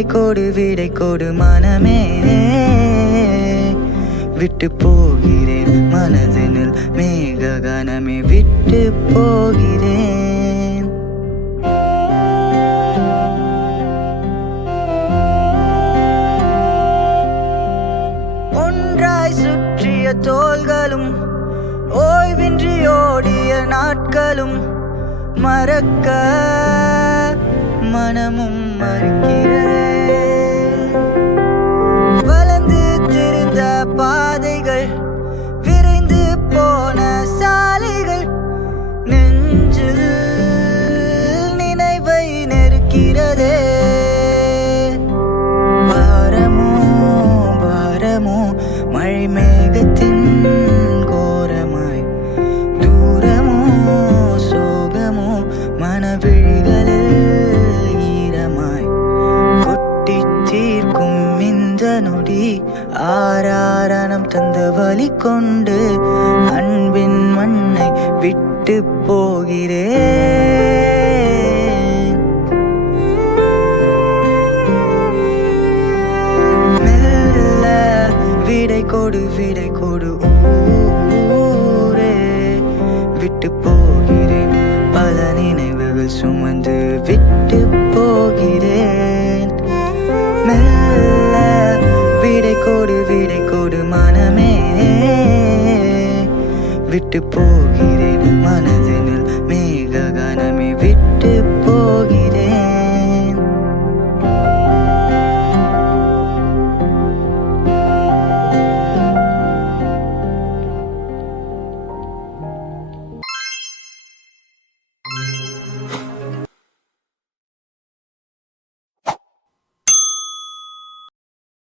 விடை கொடு மனமே, விட்டு போகிறேன் மனதினில் மேக கனமே, விட்டு போகிறேன். ஒன்றாய் சுற்றிய தோள்களும் ஓய்வின்றி ஓடிய நாட்களும் மறக்க மனமும் மறுக்கிறதே. வளர்ந்து திரிந்த பாதைகள், விரைந்து போன சாலைகள், நெஞ்சில் நினைவை நெருக்கிறதே. பாரமோ பாரமோ மழை மேகத்தின் கோரமாய், தூரமோ சோகமோ மனவிழிகளில் ஈரமாய், கொட்டி தீர்க்கும் இந்த நொடி ஆராரணம் தந்த வலி கொண்டு அன்பின் மண்ணை விட்டு போகிறேன். மெல்ல விடை கொடு ஊரே, விட்டு போகிறேன். பல நினைவுகள் சுமந்து விட்டு போகிறேன். மெல்ல விடை கொடு மனமே, விட்டு போகிறேன்.